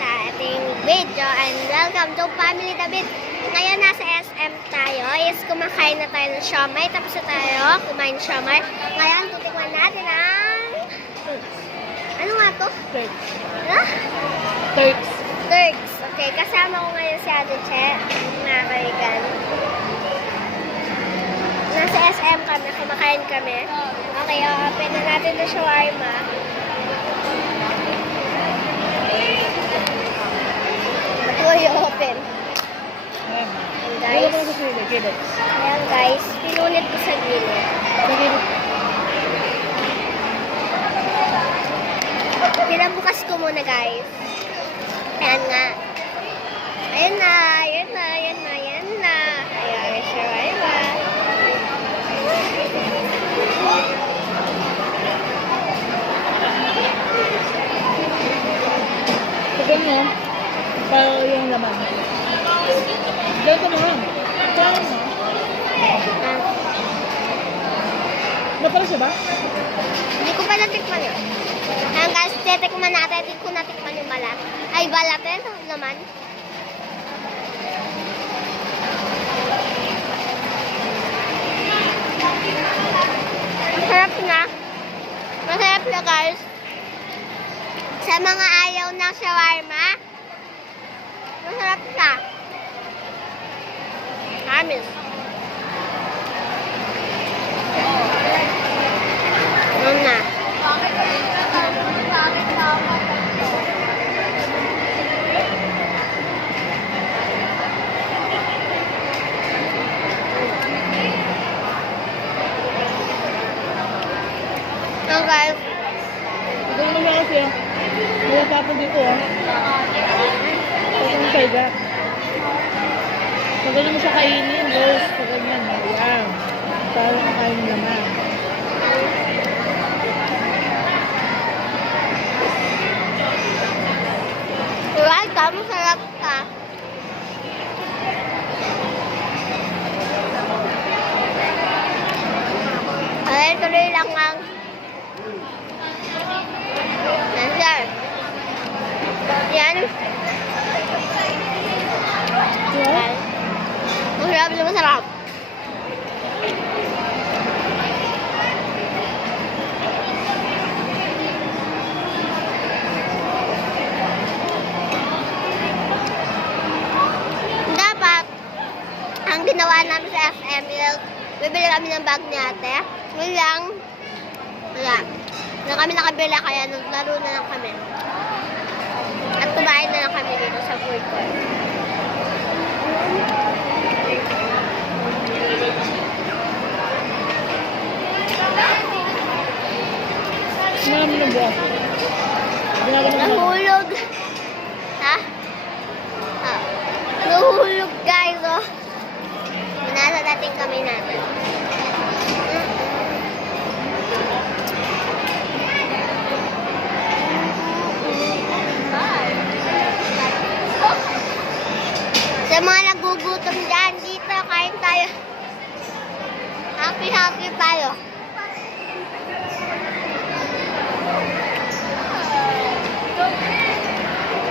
sa ating video and welcome to Family David. Ngayon nasa SM tayo, is kumakain na tayo ng siomay. Tapos na tayo kumain ng siomay. Ngayon tutikman natin ang... Ano nga to? Turks. Ano? Turks. Turks. Okay, kasama ko ngayon si Ate Che, mga kaigan. Nasa SM kami, kumakain kami. Okay, open na natin na shawarma. Ba't ko open? Ayan. Guys. Wala ko sa gilid. Ayan guys, pinunit ko sa gilid. Sa gilid. Pinabukas ko muna guys. Ayan nga. Ayan na, ayan na, ayan na, ayan na. Ayan, shawarma. Tignan mo. Para yung laman. Dito mo lang. Parang mo. Napala siya ba? Hindi ko pa natikman yun. Ayan guys, titikman natin. Hindi ko natikman yung balat. Ay, balat yun naman. Masarap na. Masarap na guys. Sa mga ayaw ng shawarma, masarap na. Promise. Ano na? Oh guys, Ito naman na kasi. Wala tapon dito ah. Ito yung kaiga. Pag ganyan mo siya kainin, Rose. Pag ganyan. Ayan. Para kakain mo naman. right ka, masarap ka. Ay, tuloy lang ang Nandiyan. Yan. Yeah. Masarap na masarap. Dapat, ang ginawa namin sa SM, bibili kami ng bag ni ate. Yun lang. Wala. Na kami nakabila kaya naglaro na lang kami. At kumain na lang kami dito sa food court. Marami ng buwan. Ginagawa naman. Nahulog. Ha? Ah. Nahulog guys, oh. Nasa dating kami natin. Sa mga nagugutom dyan, dito, kain tayo. Happy tayo.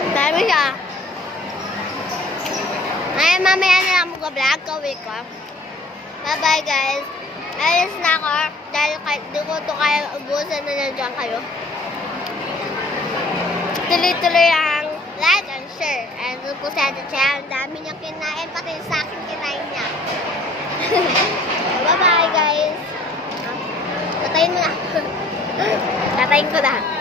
Dami siya. Ngayon, mamaya na lang mag-vlog, kawin ko. Bye-bye, guys. Alis na ako dahil di ko ito kaya ubusan na nandiyan kayo. Tuloy-tuloy ang like and share. And doon po sa ating channel, dami niyang kinain, pati sa akin kinain niya. Bye-bye, guys. Tatayin mo na. Tatayin ko na.